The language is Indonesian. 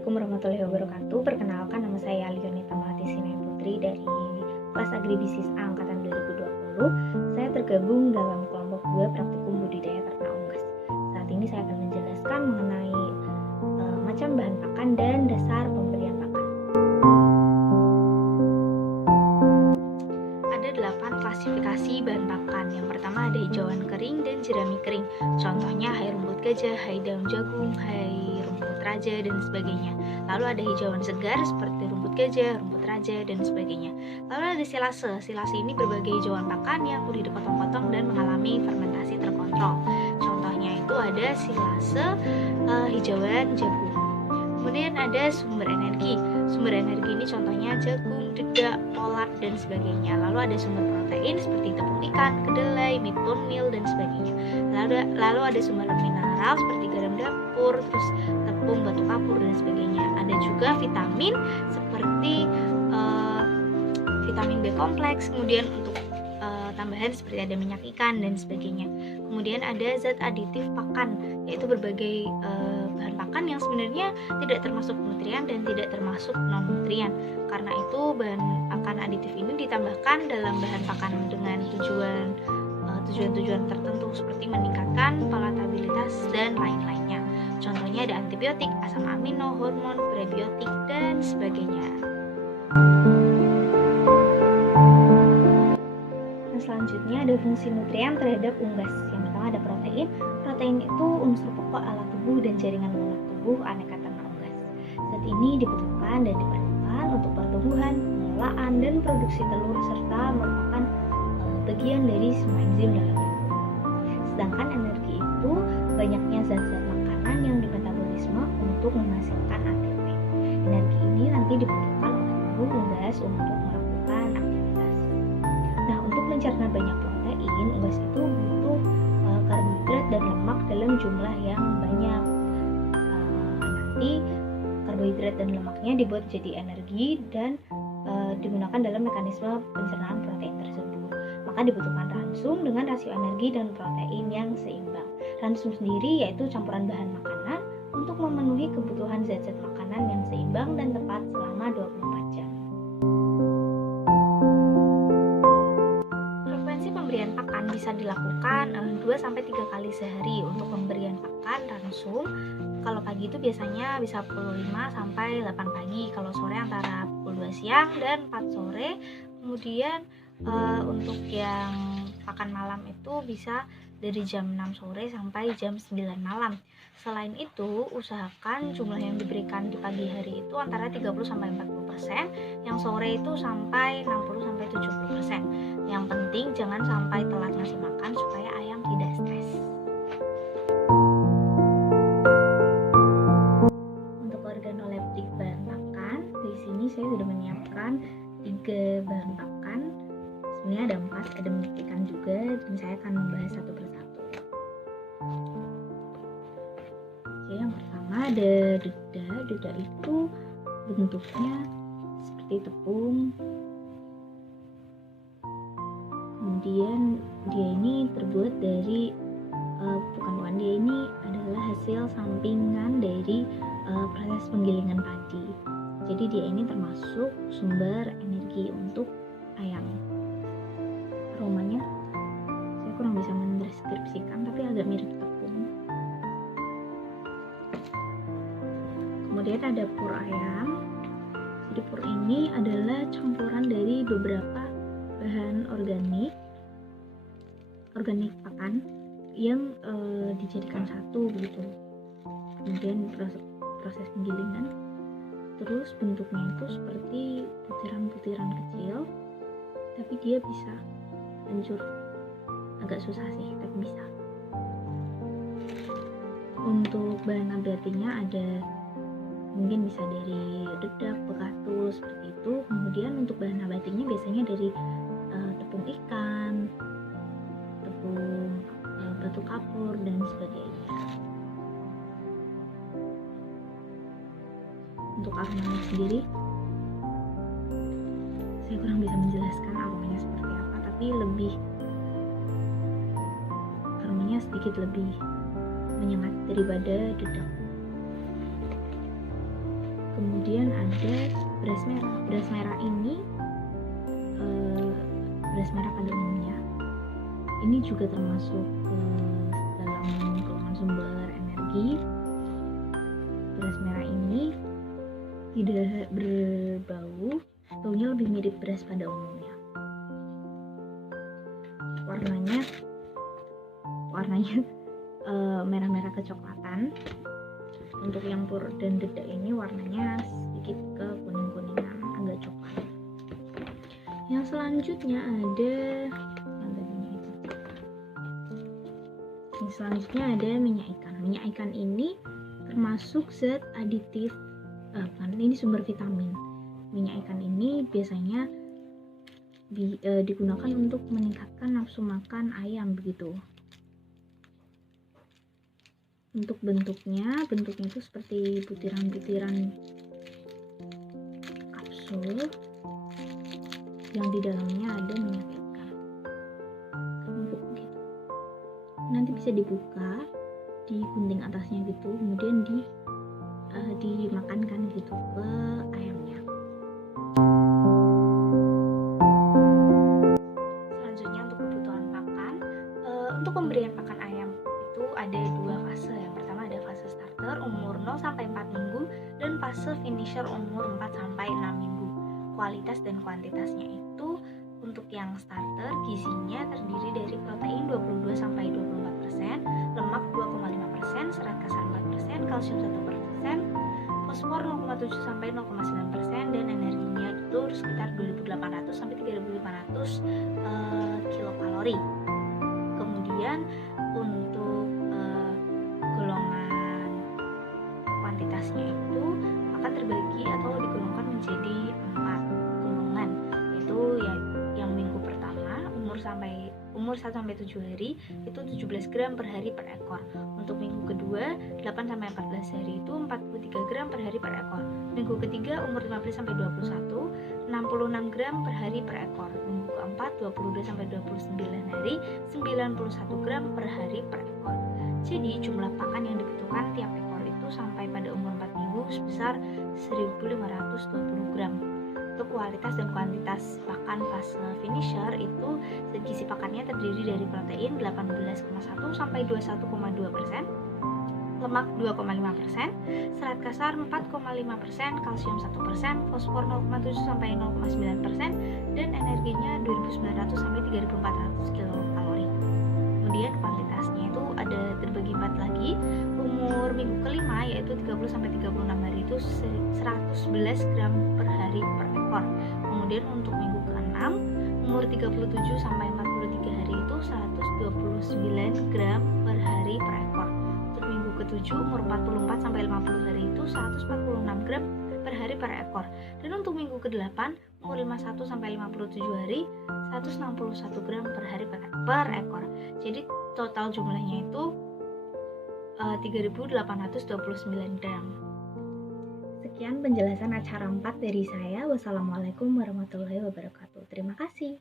Assalamualaikum warahmatullahi wabarakatuh. Perkenalkan, nama saya Lionita Melati Sinai Putri dari kelas Agribisnis A angkatan 2020. Saya tergabung dalam kelompok 2 praktikum budidaya ternak unggas. Saat ini saya akan menjelaskan mengenai macam bahan pakan dan dasar pemberian pakan. Ada 8 klasifikasi bahan pakan. Yang pertama ada hijauan kering dan jerami kering. Contohnya hai rumput gajah, hai daun jagung, hai rumput raja dan sebagainya. Lalu ada hijauan segar seperti rumput gajah, rumput raja dan sebagainya. Lalu ada silase. Silase ini berbagai hijauan pakan yang sudah dipotong-potong dan mengalami fermentasi terkontrol. Contohnya itu ada silase hijauan jagung. Kemudian ada sumber energi. Sumber energi ini contohnya jagung, dedak, polat dan sebagainya. Lalu ada sumber protein seperti tepung ikan, kedelai, mitun, mil dan sebagainya. Lalu ada sumber mineral seperti garam dapur, terus tepung, batu kapur dan sebagainya. Ada juga vitamin seperti vitamin B kompleks, kemudian untuk tambahan seperti ada minyak ikan dan sebagainya. Kemudian ada zat aditif pakan, yaitu berbagai bahan pakan yang sebenarnya tidak termasuk nutrien dan tidak termasuk non nutrien. Karena itu bahan pakan aditif ini ditambahkan dalam bahan pakan dengan tujuan-tujuan tertentu seperti meningkatkan palatabilitas dan lain-lainnya. Contohnya ada antibiotik, asam amino, hormon, prebiotik dan sebagainya. Selanjutnya ada fungsi nutrien terhadap unggas. Yang pertama ada protein. Protein itu unsur pokok alat tubuh dan jaringan lemak tubuh aneka ternak unggas. Zat ini dibutuhkan dan diperlukan untuk pertumbuhan, pengelolaan, dan produksi telur serta merupakan bagian dari semua enzim dalam tubuh. Sedangkan energi itu banyaknya zat-zat makanan yang dimetabolisme untuk menghasilkan ATP. Energi ini nanti dibutuhkan oleh tubuh unggas untuk melakukan aktivitas. Nah, untuk mencerna banyak protein, unggas itu butuh karbohidrat dan lemak dalam jumlah yang banyak. Nanti karbohidrat dan lemaknya dibuat jadi energi dan digunakan dalam mekanisme pencernaan protein tersebut. Maka dibutuhkan ransum dengan rasio energi dan protein yang seimbang. Ransum sendiri yaitu campuran bahan makanan untuk memenuhi kebutuhan zat-zat makanan yang seimbang dan tepat selama 24 jam. Pemberian pakan bisa dilakukan 2-3 kali sehari. Untuk pemberian pakan ransum, kalau pagi itu biasanya bisa pukul 5 sampai 8 pagi, kalau sore antara pukul 2 siang dan 4 sore. Kemudian untuk yang pakan malam itu bisa dari jam 6 sore sampai jam 9 malam. Selain itu, usahakan jumlah yang diberikan di pagi hari itu antara 30-40%, yang sore itu sampai 60-70%. Yang penting jangan sampai telat ngasih makan supaya ayam tidak stres. Untuk organoleptik bahan pakan, di sini saya sudah menyiapkan 3 bahan pakan. Sebenarnya ada 4, ada minyak ikan juga, dan saya akan membahas satu persatu. Oke, yang pertama ada dedak. Dedak itu bentuknya seperti tepung. Kemudian dia ini terbuat dari dia ini adalah hasil sampingan dari proses penggilingan padi. Jadi dia ini termasuk sumber energi untuk ayam. Aromanya saya kurang bisa mendeskripsikan, tapi agak mirip tepung. Kemudian ada pur ayam. Jadi pur ini adalah campuran dari beberapa bahan organik pakan yang dijadikan satu begitu. Kemudian proses penggilingan, terus bentuknya itu seperti butiran-butiran kecil, tapi dia bisa hancur. Agak susah sih, tapi bisa. Untuk bahan nabatinya ada mungkin bisa dari dedak, bekatul seperti itu. Kemudian untuk bahan nabatinya biasanya dari tepung ikan, tepung batu kapur dan sebagainya. Untuk aromanya sendiri saya kurang bisa menjelaskan aromanya seperti apa, tapi aromanya sedikit lebih menyengat daripada dedak. Kemudian ada beras merah. Beras merah ini beras merah pada umumnya ini juga termasuk dalam golongan sumber energi. Beras merah ini tidak berbau, baunya lebih mirip beras pada umumnya. Warnanya merah-merah kecoklatan. Untuk yang pur dan dedak ini warnanya sedikit ke kuning-kuningan, agak coklat. Yang selanjutnya ada minyak ikan. Minyak ikan ini termasuk zat aditif, ini sumber vitamin. Minyak ikan ini biasanya digunakan untuk meningkatkan nafsu makan ayam begitu. Untuk bentuknya itu seperti butiran-butiran kapsul yang di dalamnya ada minyak ikan. Empuk gitu. Nanti bisa dibuka, digunting atasnya gitu, kemudian dimakankan gitu ke ayamnya. Selanjutnya untuk kebutuhan pakan, untuk pemberian pakan ayam itu ada 2 fase. Yang pertama ada fase starter umur 0-4 minggu dan fase finisher umur 4-6 minggu. Kualitas dan kuantitasnya itu untuk yang starter gizinya terdiri dari protein 22-24%, lemak 2,5%, serat kasar 4%, kalsium 1%, fosfor 0,7-0,9% dan energinya itu sekitar 2.800-3.500 kilokalori. Kemudian untuk golongan kuantitasnya itu akan terbagi atau digolongkan menjadi 4 golongan, yaitu yang minggu pertama umur 1-7 hari itu 17 gram per hari per ekor. Untuk minggu kedua 8-14 hari itu 43 gram per hari per ekor. Minggu ketiga umur 15-21 66 gram per hari per ekor. Minggu keempat 22-29 hari 91 gram per hari per ekor. Jadi jumlah pakan yang dibutuhkan tiap ekor itu sampai pada umur 4 minggu sebesar 1.520 gram. Untuk kualitas dan kuantitas pakan fase finisher itu gizi pakannya terdiri dari protein 18,1-21,2%, lemak 2,5%, serat kasar 4,5%, kalsium 1%, fosfor 0,7-0,9%, dan energinya 2.900-3.400 kilokalori. Kemudian kuantitasnya itu ada terbagi 4 lagi. Umur minggu kelima yaitu 30-36 hari itu 111 gram per hari per ekor. Kemudian untuk minggu ke-6 umur 37-43 hari itu 129 gram per hari per ekor. Untuk minggu ke-7 umur 44-50 hari itu 146 gram per hari per ekor. Dan untuk minggu ke-8 umur 51-57 hari 161 gram per hari per ekor. Jadi total jumlahnya itu 3.829 gram. Sekian penjelasan acara 4 dari saya. Wassalamualaikum warahmatullahi wabarakatuh. Terima kasih.